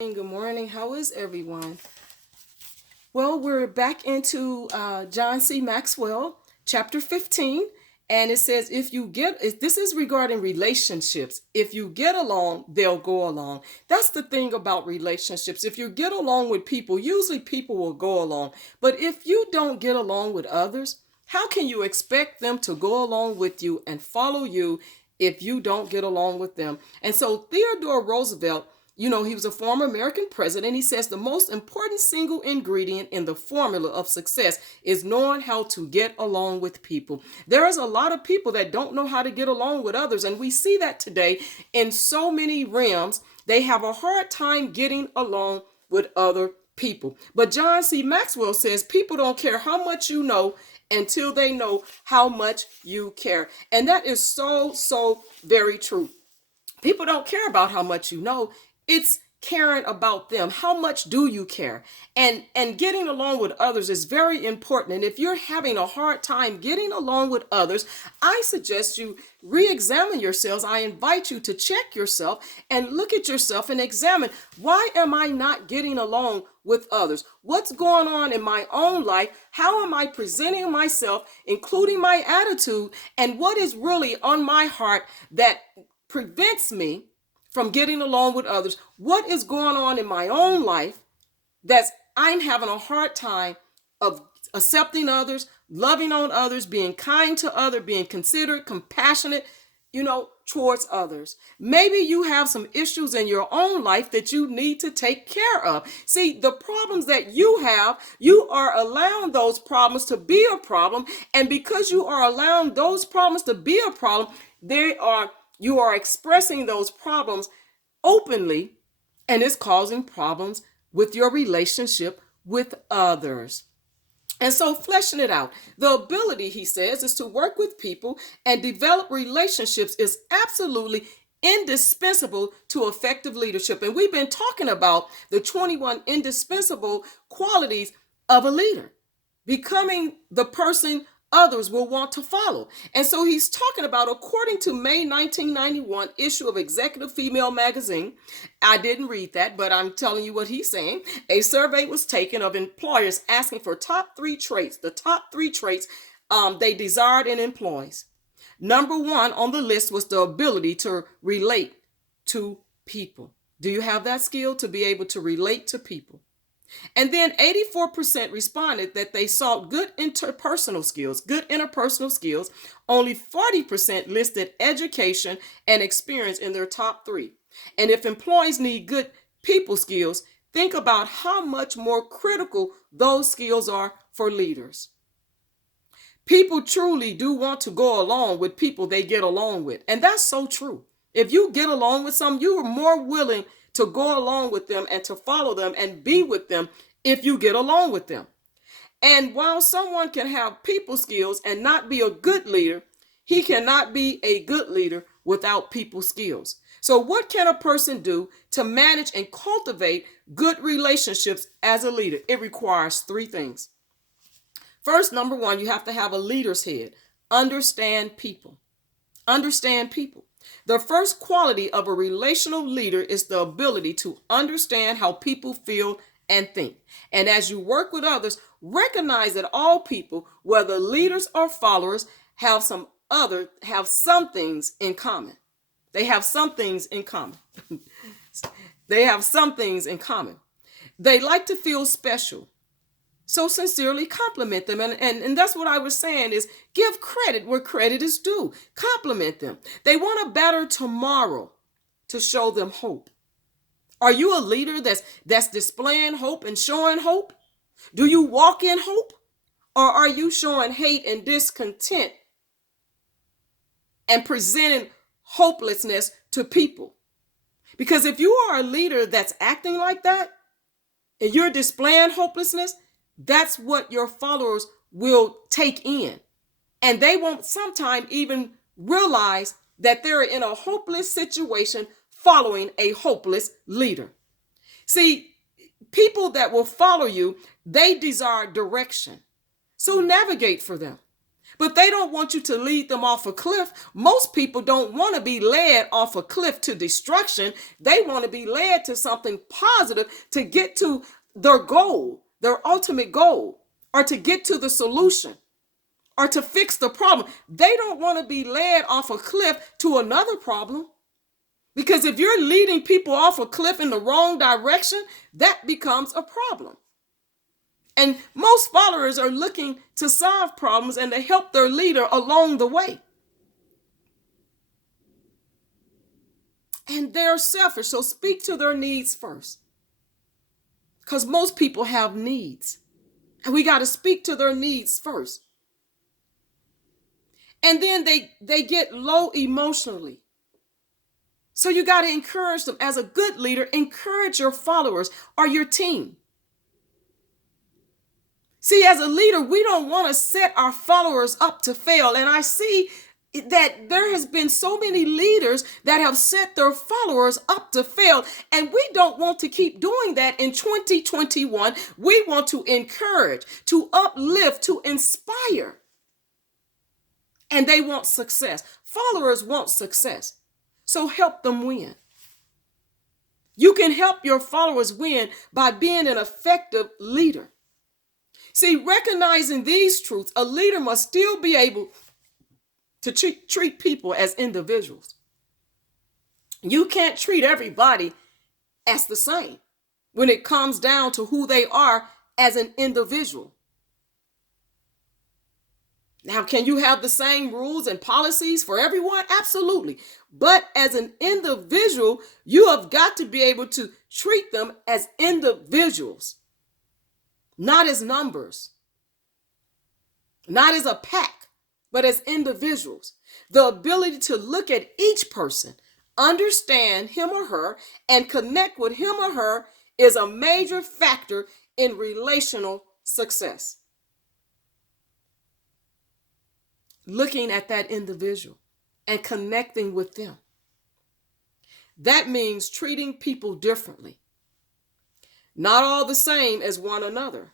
Good morning. How is everyone? Well, we're back into John C. Maxwell, chapter 15. And it says, this is regarding relationships. If you get along, they'll go along. That's the thing about relationships. If you get along with people, usually people will go along. But if you don't get along with others, how can you expect them to go along with you and follow you if you don't get along with them? And so Theodore Roosevelt, he was a former American president. He says the most important single ingredient in the formula of success is knowing how to get along with people. There is a lot of people that don't know how to get along with others, and we see that today in so many realms. They have a hard time getting along with other people. But John C. Maxwell says people don't care how much you know until they know how much you care. And that is so very true. People don't care about how much you know. It's caring about them. How much do you care? And getting along with others is very important. And if you're having a hard time getting along with others, I suggest you re-examine yourselves. I invite you to check yourself and look at yourself and examine, why am I not getting along with others? What's going on in my own life? How am I presenting myself, including my attitude? And what is really on my heart that prevents me from getting along with others? What is going on in my own life that I'm having a hard time of accepting others, loving on others, being kind to others, being considerate, compassionate, towards others? Maybe you have some issues in your own life that you need to take care of. See, the problems that you have, you are allowing those problems to be a problem. And because you are allowing those problems to be a problem, you are expressing those problems openly, and it's causing problems with your relationship with others. And so, fleshing it out, the ability, he says, is to work with people and develop relationships is absolutely indispensable to effective leadership. And we've been talking about the 21 indispensable qualities of a leader, becoming the person others will want to follow. And so he's talking about, according to May 1991 issue of Executive Female Magazine, I didn't read that, but I'm telling you what he's saying. A survey was taken of employers asking for the top three traits they desired in employees. Number one on the list was the ability to relate to people. Do you have that skill to be able to relate to people? And then 84% responded that they sought good interpersonal skills. Only 40% listed education and experience in their top three. And if employees need good people skills, think about how much more critical those skills are for leaders. People truly do want to go along with people they get along with. And that's so true. If you get along with some, you are more willing to go along with them and to follow them and be with them if you get along with them. And while someone can have people skills and not be a good leader, he cannot be a good leader without people skills. So what can a person do to manage and cultivate good relationships as a leader? It requires three things. First, number one, you have to have a leader's head. Understand people. Understand people. The first quality of a relational leader is the ability to understand how people feel and think. And as you work with others, recognize that all people, whether leaders or followers, have some things in common. They have some things in common. They have some things in common. They like to feel special. So sincerely compliment them. And that's what I was saying is give credit where credit is due. Compliment them. They want a better tomorrow to show them hope. Are you a leader that's displaying hope and showing hope? Do you walk in hope? Or are you showing hate and discontent and presenting hopelessness to people? Because if you are a leader that's acting like that and you're displaying hopelessness, that's what your followers will take in. And they won't sometimes even realize that they're in a hopeless situation following a hopeless leader. See, people that will follow you, they desire direction. So navigate for them. But they don't want you to lead them off a cliff. Most people don't want to be led off a cliff to destruction. They want to be led to something positive to get to their goal, their ultimate goal, or to get to the solution, or to fix the problem. They don't want to be led off a cliff to another problem. Because if you're leading people off a cliff in the wrong direction, that becomes a problem. And most followers are looking to solve problems and to help their leader along the way. And they're selfish, so speak to their needs first. Because most people have needs. And we got to speak to their needs first. And then they get low emotionally. So you got to encourage them. As a good leader, encourage your followers or your team. See, as a leader, we don't want to set our followers up to fail. And I see that there has been so many leaders that have set their followers up to fail. And we don't want to keep doing that in 2021. We want to encourage, to uplift, to inspire. And they want success. Followers want success. So help them win. You can help your followers win by being an effective leader. See, recognizing these truths, a leader must still be able to treat people as individuals. You can't treat everybody as the same when it comes down to who they are as an individual. Now, can you have the same rules and policies for everyone? Absolutely. But as an individual, you have got to be able to treat them as individuals. Not as numbers, not as a pack, but as individuals. The ability to look at each person, understand him or her, and connect with him or her is a major factor in relational success. Looking at that individual and connecting with them. That means treating people differently. Not all the same as one another.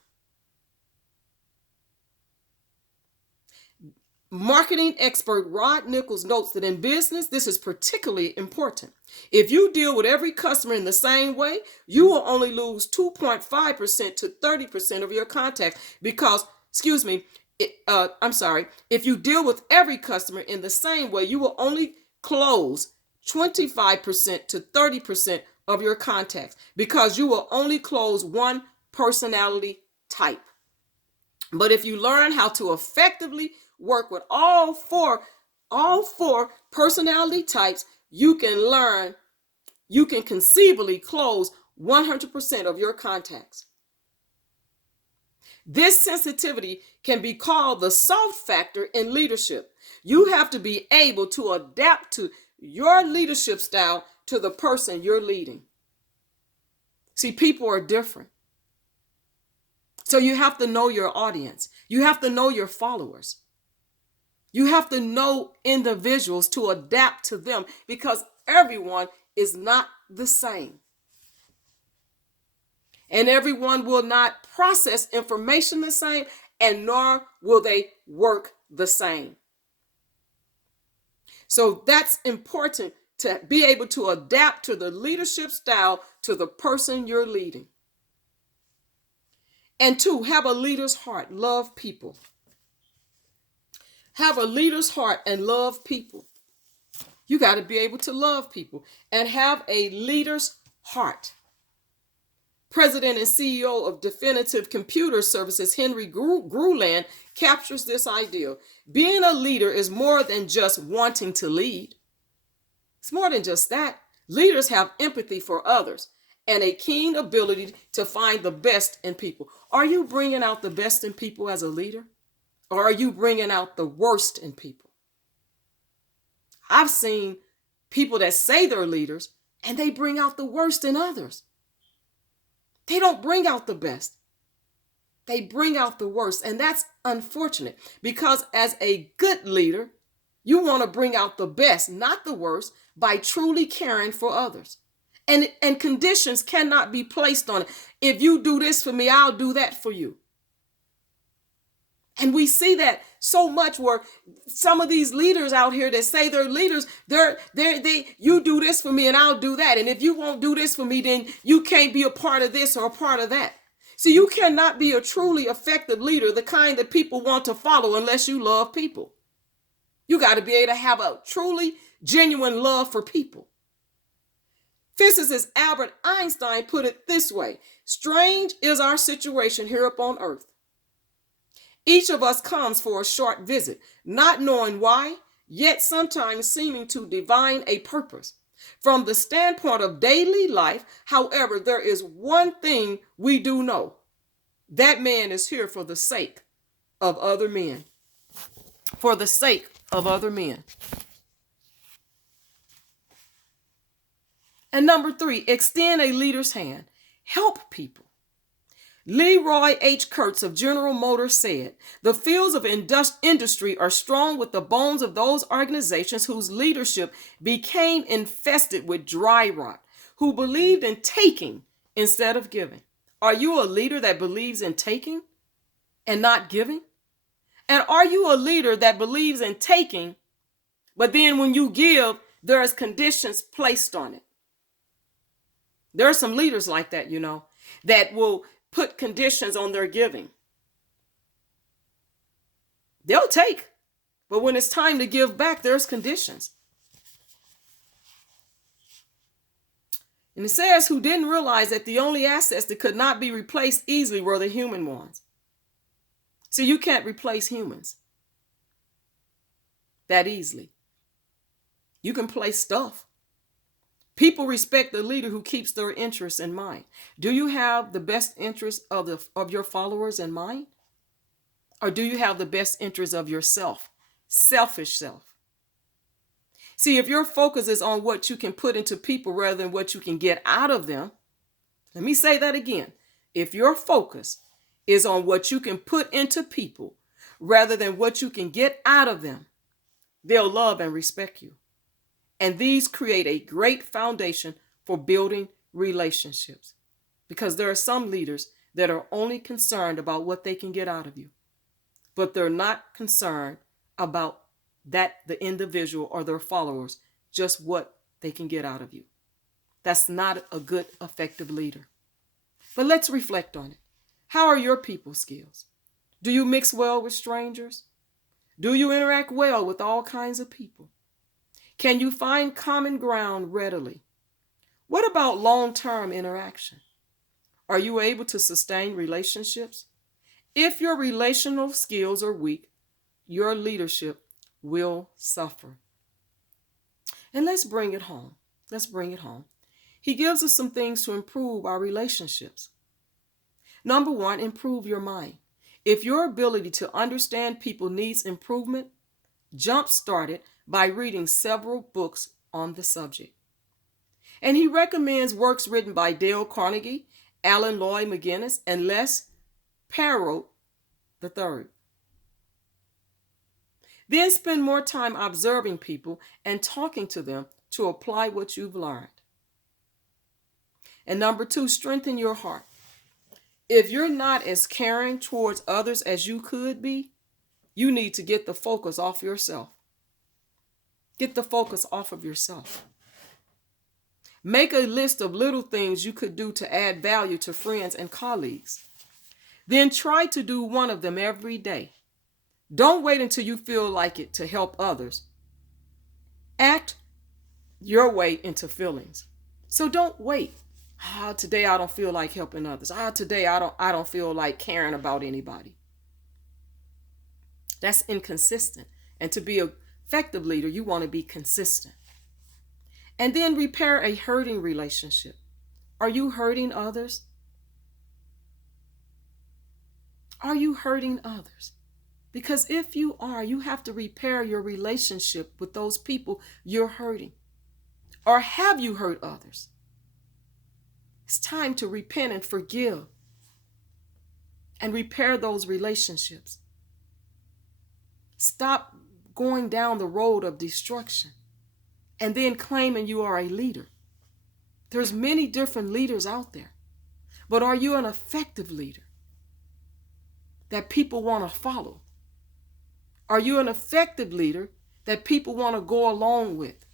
Marketing expert Rod Nichols notes that in business, this is particularly important. If you deal with every customer in the same way, you will only lose 2.5% to 30% of your contacts because, if you deal with every customer in the same way, you will only close 25% to 30% of your contacts because you will only close one personality type. But if you learn how to effectively work with all four personality types, you can conceivably close 100% of your contacts. This sensitivity can be called the soft factor in leadership. You have to be able to adapt to your leadership style to the person you're leading. See, people are different. So you have to know your audience. You have to know your followers. You have to know individuals to adapt to them because everyone is not the same. And everyone will not process information the same, and nor will they work the same. So that's important to be able to adapt to the leadership style to the person you're leading. And 2, have a leader's heart. Love people. Have a leader's heart and love people. You got to be able to love people and have a leader's heart. President and CEO of Definitive Computer Services, Henry Gruland, captures this idea. Being a leader is more than just wanting to lead. It's more than just that. Leaders have empathy for others and a keen ability to find the best in people. Are you bringing out the best in people as a leader? Or are you bringing out the worst in people? I've seen people that say they're leaders and they bring out the worst in others. They don't bring out the best. They bring out the worst. And that's unfortunate because as a good leader, you want to bring out the best, not the worst, by truly caring for others. And conditions cannot be placed on it. If you do this for me, I'll do that for you. And we see that so much where some of these leaders out here that say they're leaders, you do this for me and I'll do that. And if you won't do this for me, then you can't be a part of this or a part of that. So you cannot be a truly effective leader, the kind that people want to follow, unless you love people. You got to be able to have a truly genuine love for people. Physicist Albert Einstein put it this way: strange is our situation here upon earth. Each of us comes for a short visit, not knowing why, yet sometimes seeming to divine a purpose. From the standpoint of daily life, however, there is one thing we do know. That man is here for the sake of other men. For the sake of other men. And number 3, extend a leader's hand. Help people. Leroy H. Kurtz of General Motors said, the fields of industry are strong with the bones of those organizations whose leadership became infested with dry rot, who believed in taking instead of giving. Are you a leader that believes in taking and not giving? And are you a leader that believes in taking, but then when you give, there's conditions placed on it? There are some leaders like that, that will put conditions on their giving. They'll take, but when it's time to give back, there's conditions. And it says, who didn't realize that the only assets that could not be replaced easily were the human ones. So you can't replace humans that easily. You can place stuff. People respect the leader who keeps their interests in mind. Do you have the best interests of your followers in mind? Or do you have the best interests of yourself? Selfish self. See, if your focus is on what you can put into people rather than what you can get out of them, let me say that again. If your focus is on what you can put into people rather than what you can get out of them, they'll love and respect you. And these create a great foundation for building relationships, because there are some leaders that are only concerned about what they can get out of you, but they're not concerned about the individual or their followers, just what they can get out of you. That's not a good, effective leader. But let's reflect on it. How are your people skills? Do you mix well with strangers? Do you interact well with all kinds of people? Can you find common ground readily? What about long-term interaction? Are you able to sustain relationships? If your relational skills are weak, your leadership will suffer. And let's bring it home. He gives us some things to improve our relationships. Number 1, improve your mind. If your ability to understand people needs improvement, jumpstart it by reading several books on the subject. And he recommends works written by Dale Carnegie, Alan Lloyd McGinnis, and Les Perot III. Then spend more time observing people and talking to them to apply what you've learned. And number 2, strengthen your heart. If you're not as caring towards others as you could be, you need to get the focus off yourself. Get the focus off of yourself. Make a list of little things you could do to add value to friends and colleagues. Then try to do one of them every day. Don't wait until you feel like it to help others. Act your way into feelings. So don't wait. Today I don't feel like helping others. Today I don't feel like caring about anybody. That's inconsistent. And to be an effective leader, you want to be consistent. And then repair a hurting relationship. Are you hurting others? Are you hurting others? Because if you are, you have to repair your relationship with those people you're hurting. Or have you hurt others? It's time to repent and forgive and repair those relationships. Stop going down the road of destruction and then claiming you are a leader. There's many different leaders out there, but are you an effective leader that people want to follow? Are you an effective leader that people want to go along with?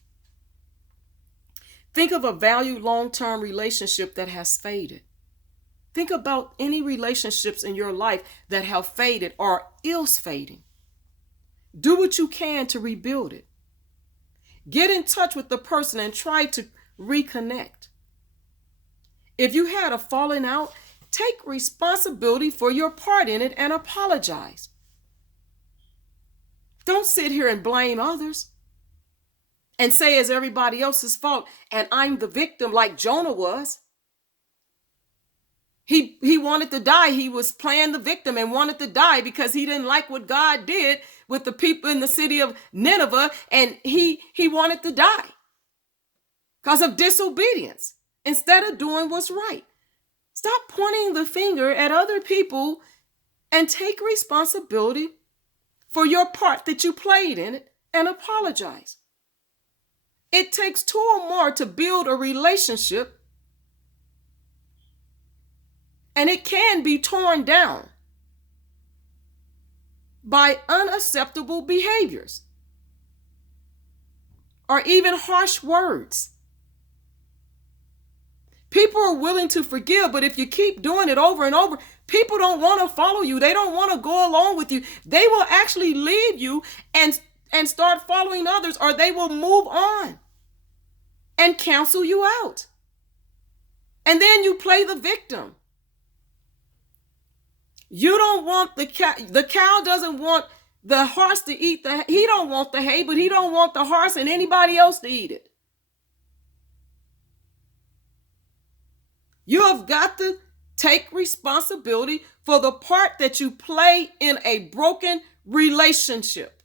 Think of a valued long-term relationship that has faded. Think about any relationships in your life that have faded or is fading. Do what you can to rebuild it. Get in touch with the person and try to reconnect. If you had a falling out, take responsibility for your part in it and apologize. Don't sit here and blame others and say it's everybody else's fault and I'm the victim like Jonah was. He wanted to die. He was playing the victim and wanted to die because he didn't like what God did with the people in the city of Nineveh, and he wanted to die because of disobedience instead of doing what's right. Stop pointing the finger at other people and take responsibility for your part that you played in it and apologize. It takes two or more to build a relationship, and it can be torn down by unacceptable behaviors or even harsh words. People are willing to forgive, but if you keep doing it over and over, people don't want to follow you. They don't want to go along with you. They will actually leave you and start following others, or they will move on and cancel you out. And then you play the victim. You don't want the cow doesn't want the horse to eat he don't want the hay, but he don't want the horse and anybody else to eat it. You have got to take responsibility for the part that you play in a broken relationship.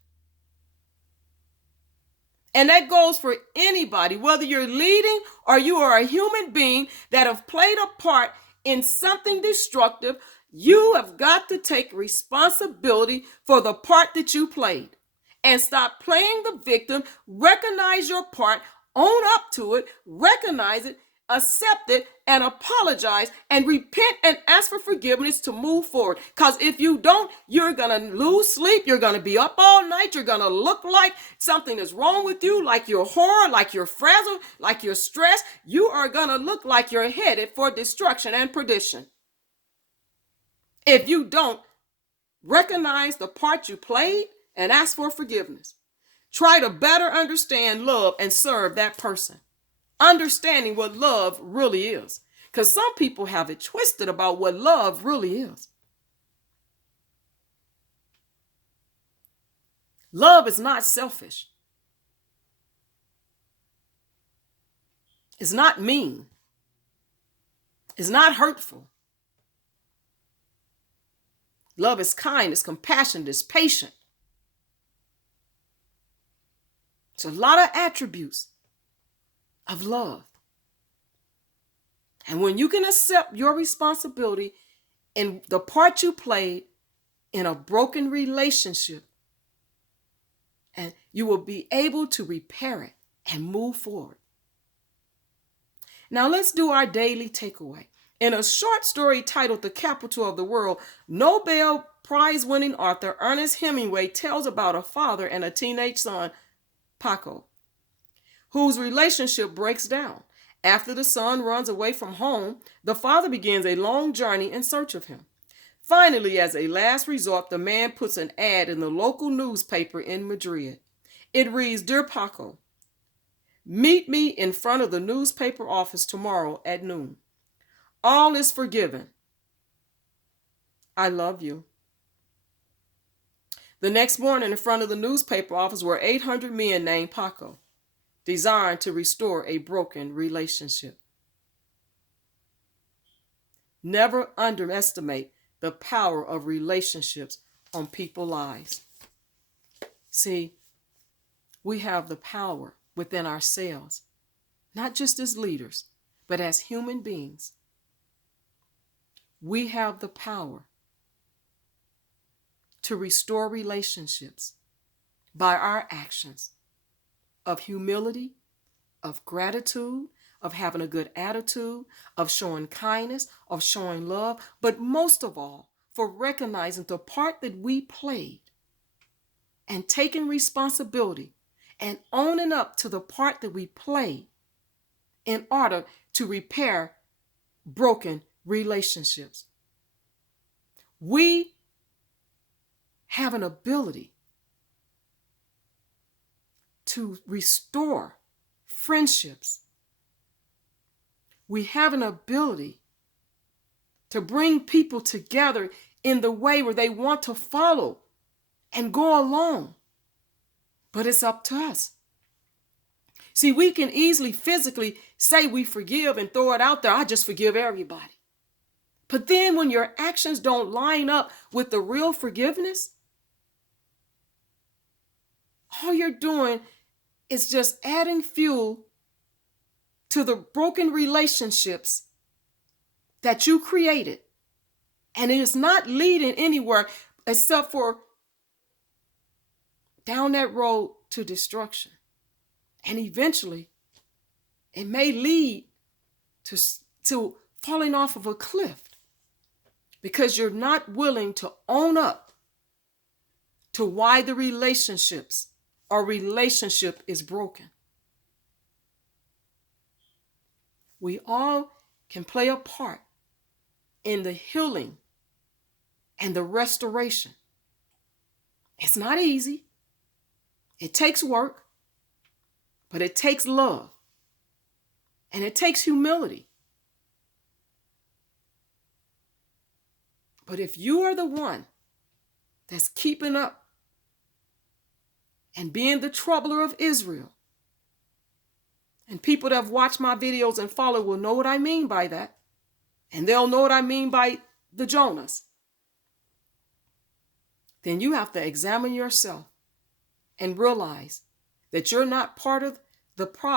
And that goes for anybody, whether you're leading or you are a human being that have played a part in something destructive. You have got to take responsibility for the part that you played and stop playing the victim. Recognize your part, own up to it, recognize it, accept it, and apologize and repent and ask for forgiveness to move forward. Because if you don't, you're going to lose sleep. You're going to be up all night. You're going to look like something is wrong with you, like you're horror, like you're frazzled, like you're stressed. You are going to look like you're headed for destruction and perdition. If you don't recognize the part you played and ask for forgiveness, try to better understand, love, and serve that person. Understanding what love really is. Because some people have it twisted about what love really is. Love is not selfish. It's not mean. It's not hurtful. Love is kind, it's compassionate, it's patient. It's a lot of attributes of love. And when you can accept your responsibility in the part you played in a broken relationship, and you will be able to repair it and move forward. Now let's do our daily takeaway. In a short story titled The Capital of the World, Nobel Prize-winning author Ernest Hemingway tells about a father and a teenage son, Paco, whose relationship breaks down. After the son runs away from home, the father begins a long journey in search of him. Finally, as a last resort, the man puts an ad in the local newspaper in Madrid. It reads, "Dear Paco, meet me in front of the newspaper office tomorrow at noon. All is forgiven. I love you." The next morning, in front of the newspaper office were 800 men named Paco, designed to restore a broken relationship. Never underestimate the power of relationships on people's lives. See, we have the power within ourselves, not just as leaders, but as human beings. We have the power to restore relationships by our actions of humility, of gratitude, of having a good attitude, of showing kindness, of showing love, but most of all, for recognizing the part that we played and taking responsibility and owning up to the part that we play in order to repair broken relationships. We have an ability to restore friendships. We have an ability to bring people together in the way where they want to follow and go along. But it's up to us. See, we can easily physically say we forgive and throw it out there. I just forgive everybody. But then when your actions don't line up with the real forgiveness, all you're doing is just adding fuel to the broken relationships that you created. And it is not leading anywhere except for down that road to destruction. And eventually, it may lead to falling off of a cliff because you're not willing to own up to why the relationships or relationship is broken. We all can play a part in the healing and the restoration. It's not easy. It takes work, but it takes love and it takes humility. But if you are the one that's keeping up and being the troubler of Israel, and people that have watched my videos and follow will know what I mean by that, and they'll know what I mean by the Jonahs, then you have to examine yourself and realize that you're not part of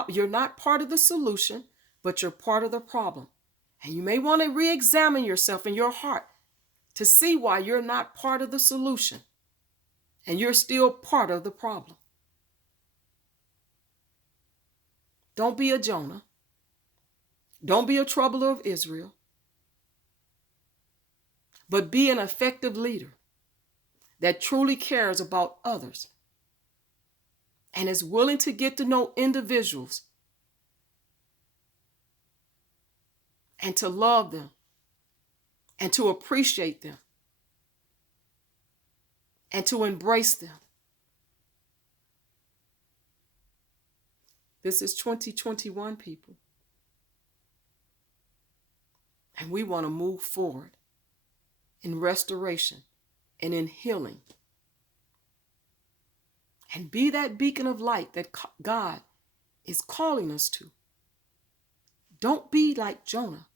you're not part of the solution, but you're part of the problem. And you may want to re-examine yourself in your heart to see why you're not part of the solution and you're still part of the problem. Don't be a Jonah. Don't be a troubler of Israel, but be an effective leader that truly cares about others and is willing to get to know individuals and to love them and to appreciate them and to embrace them. This is 2021, people. And we want to move forward in restoration and in healing. And be that beacon of light that God is calling us to. Don't be like Jonah.